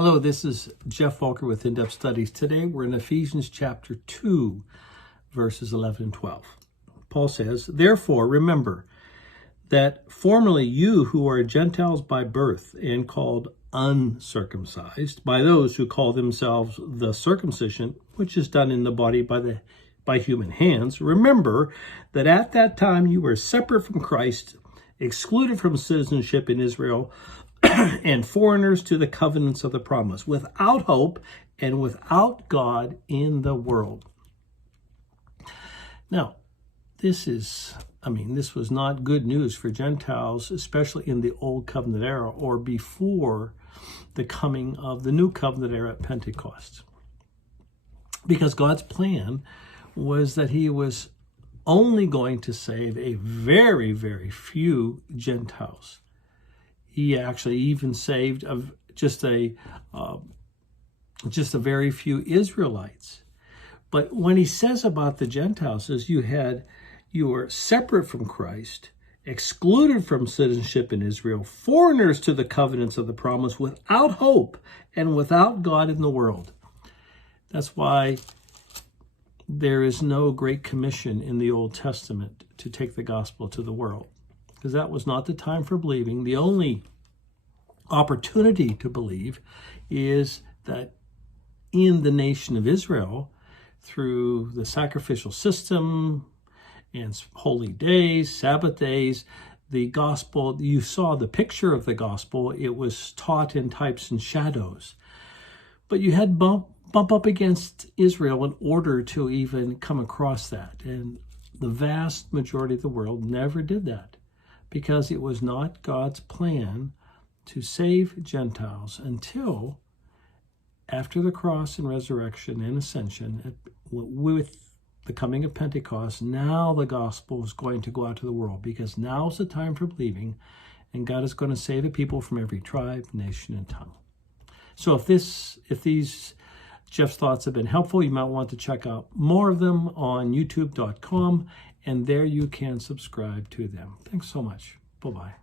Hello, this is Geoff Walker with In-Depth Studies. Today we're in Ephesians chapter 2, verses 11 and 12. Paul says, "Therefore remember that formerly you who are Gentiles by birth and called uncircumcised by those who call themselves the circumcision, which is done in the body by human hands, remember that at that time you were separate from Christ, excluded from citizenship in Israel, and foreigners to the covenants of the promise, without hope and without God in the world." Now, this was not good news for Gentiles, especially in the Old Covenant era or before the coming of the New Covenant era at Pentecost. Because God's plan was that he was only going to save a very, very few Gentiles. He actually even saved just a very few Israelites. But when he says about the Gentiles, says you were separate from Christ, excluded from citizenship in Israel, foreigners to the covenants of the promise, without hope and without God in the world. That's why there is no great commission in the Old Testament to take the gospel to the world, because that was not the time for believing. The only opportunity to believe is that in the nation of Israel, through the sacrificial system and holy days, Sabbath days, the gospel, you saw the picture of the gospel. It was taught in types and shadows. But you had bump up against Israel in order to even come across that. And the vast majority of the world never did that, because it was not God's plan to save Gentiles until after the cross and resurrection and ascension, with the coming of Pentecost. Now the gospel is going to go out to the world, because now is the time for believing, and God is going to save the people from every tribe, nation, and tongue. So if these Geoff's thoughts have been helpful, you might want to check out more of them on youtube.com, and there you can subscribe to them. Thanks so much. Bye-bye.